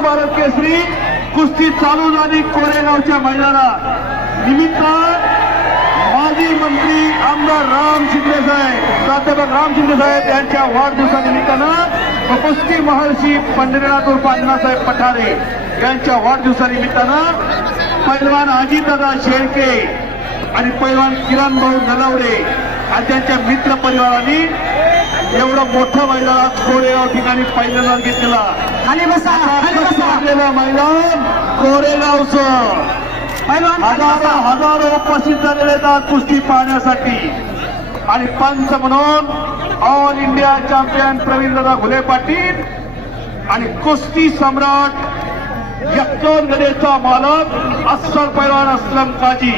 भारत केसरी कुस्ती चालू झाली कोरेगावच्या मैदानात. निमित्त माजी मंत्री आमदार राम शिंदे साहेब प्राध्यापक राम शिंदे साहेब यांच्या वाढदिवसानिमित्तानं कुस्ती महर्षी पंढरीनाथ उर्फ अण्णासाहेब पठारे यांच्या वाढदिवसानिमित्तानं पैलवान अजितदादा शेळके आणि पैलवान किरण भाऊ नलावडे आणि त्यांच्या मित्र परिवारांनी एवढं मोठं मैदानात कोरेगाव ठिकाणी पहिल्यांदा घेतलेला लागलेलं मैदान. कोरेगावचं पैलवान हजारो. हजारो उपस्थित झालेले आहेत कुस्ती पाहण्यासाठी. आणि पंच म्हणून ऑल इंडिया चॅम्पियन प्रवीणदादा घुले पाटील आणि कुस्ती सम्राट गडेचा मालक अस्सल पैलवान असलम काजी.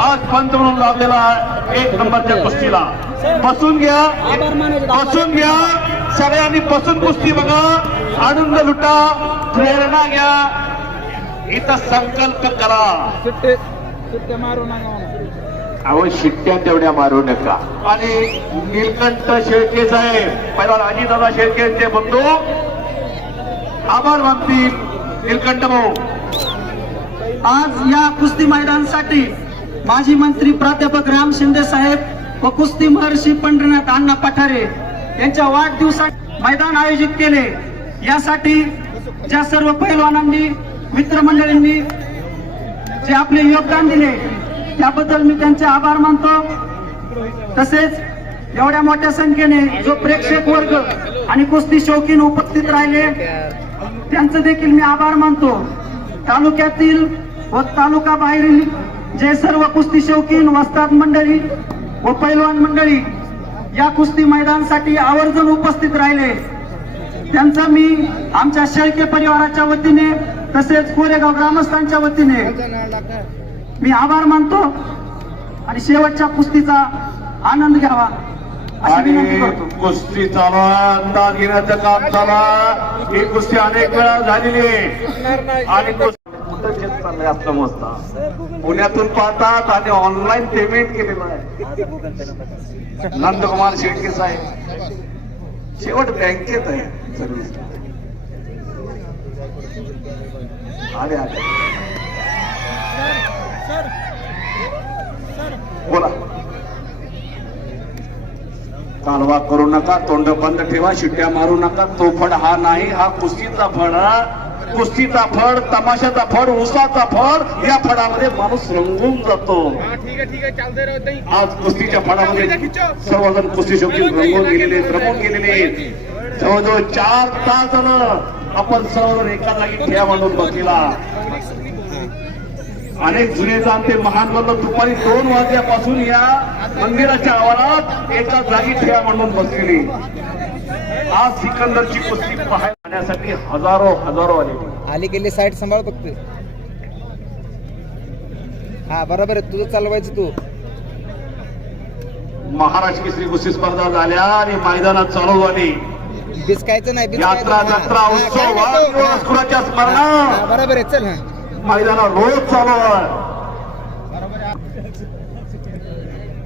आज पंच म्हणून एक नंबरच्या कुस्तीला. बसून घ्या. बसून घ्या. सगळ्यांनी बसून कुस्ती बघा. आनंद लुटा. प्रेरणा घ्या. इथं संकल्प करा. सुट्टे सुट्टे मारू नका अहो शिट्ट्या तेवढ्या मारू नका. आणि नीलकंठ शेळके साहेब. पहिला अजितदादा शेळकेचे बंधू. आभार मानतील. भाऊ आज या कुस्ती मैदानासाठी माजी मंत्री प्राध्यापक राम शिंदे साहेब व कुस्ती महर्षी पंढरीनाथ अण्णा पठारे यांच्या वाढदिवसात मैदान आयोजित केले. यासाठी ज्या सर्व पैलवानांनी मित्रमंडळींनी जे आपले योगदान दिले त्याबद्दल मी त्यांचे आभार मानतो. तसेच एवढ्या मोठ्या संख्येने जो प्रेक्षक वर्ग आणि कुस्ती शौकीन उपस्थित राहिले त्यांचं देखील मी आभार मानतो. तालुक्यातील व तालुका बाहेरील जे सर्व कुस्ती शौकीन वस्ताद मंडळी व पैलवान मंडळी या कुस्ती मैदानासाठी आवर्जून उपस्थित राहिले. त्यांचा मी आमच्या शेळके परिवाराच्या वतीने तसेच कोरेगाव ग्रामस्थांच्या वतीने मी आभार मानतो. आणि शेवटच्या कुस्तीचा आनंद घ्यावा. आणि कुस्ती चालू आहे अंदाज घेण्याचं काम चालू आहे ही कुस्ती अनेक वेळा झालेली आहे. आणि चाललंय आपलं मोजता? पुण्यातून पाहतात आणि ऑनलाईन पेमेंट केलेलं आहे. नंदकुमार शेळके साहेब. शेवट बँकेत आहे. सर्व्हिस आले. आले बोला. कालवा करू नका तोंड बंद ठेवा शिट्ट्या मारू नका. तो फळ हा नाही हा कुस्तीचा फळ हा. कुस्तीचा फळ तमाशाचा फळ उसाचा फळ. या फळामध्ये माणूस रंगून जातो. ठीक आहे ठीक आहे चालतंय राव ताई. आज कुस्तीच्या फळामध्ये सर्वजण कुस्ती शौकीन रंगून गेलेले रमून गेलेले. जवळजवळ चार तास झालं आपण सर्वजण एका जागी ठिया मांडून बसलेला. अनेक जुने जाणते महान बंधू दुपारी दोन वाजल्यापासून या मंदिराच्या आवारात एका जागी ठिया मांडून बसलेली. आज सिकंदरची कुस्ती पाहण्यासाठी हजारो हजारो आले. आली गेली साईड सांभाळ फक्त हा बरोबर आहे तुझं चालवायचं तू. महाराष्ट्र केसरी कुस्ती स्पर्धा झाल्या आणि मैदानात चालू झाली. बिस्कायचं नाही. यात्रा जत्रा उत्सव स्मरणात? बरोबर आहे चल हा. मैदानात रोज चालू आहे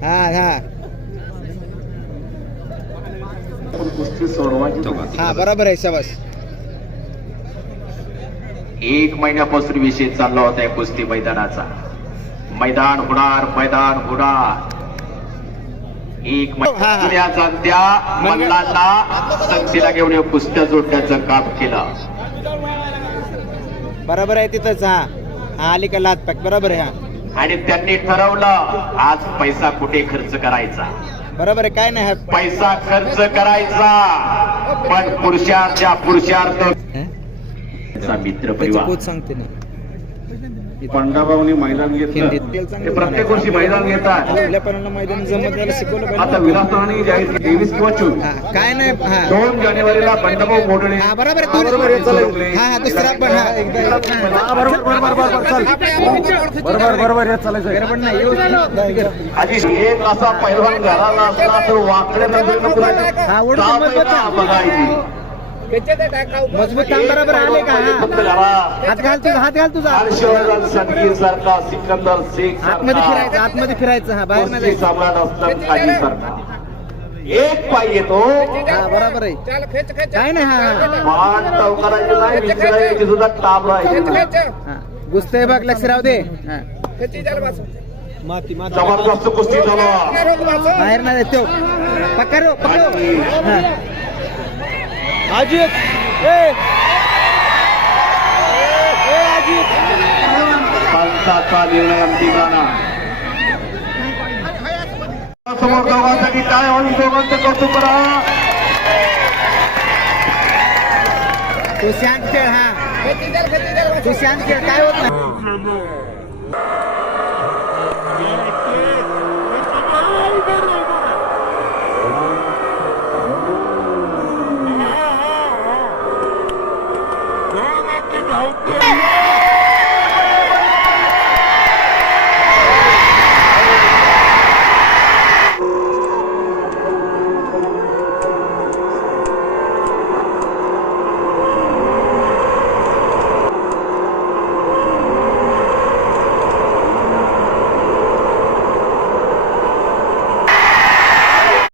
हा हा. पण कुस्ती सोडवायची हा बरोबर आहे शाबास. एक महिन्यापासून विषय चालला होता या कुस्ती मैदानाचा. मैदान होणार मैदान होणार. एक. महिन्या जाणत्या मल्लांना संगतीला घेऊन या कुस्त्या जोडण्याचं काम केलं. बरोबर आहे तिथंच हा. हा आली का लात पॅक. बरोबर आहे हा. आणि त्यांनी ठरवलं आज पैसा कुठे खर्च करायचा? बरोबर आहे काय नाही हा. पैसा खर्च करायचा पण पुरुषार्थच्या पुरुषार्थ हं? मित्र त्याची परिवार. कोच सांगते ना. पंडाभाऊनी मैदान घेतलं. ते प्रत्येक वर्षी मैदान घेतात. आपल्यापर्यंत मैदान जमत शिकवलं आता जाहीर केली तेवीस किंवा चोवीस. काय नाही दोन जानेवारीला बंडभाऊ मोडणे बरोबर हा दुसरा पण हा. बरोबर बरोबर हे चालायचं नाही आधी एक असा पैलवान घराला असला तर वाकड्या. बघायची. मजबूत काम बरोबर आले का? हा हात घाल तुझा हात घाल तुझा. हर्षवर्धन सदगीर सारखा सिकंदर शेख आतमध्ये फिरायचं आतमध्ये फिरायचं. हा बाहेर नाही. सम्राट एक पाय येतो. बरोबर आहे. काय नाही हा हा. सुद्धा हा गुस्ते बघ लक्ष राहू दे. जबरदस्त कुस्ती बाहेर नाही देतो पकड पकड अजित ए! ए अजित! पंचाचा निर्णय अंतिम राहणार समोर दोघांसाठी काय होईल दोघांचं कौतुक करा. तू शांत खेळ हा. तू शांत खेळ काय होत नाही. out there.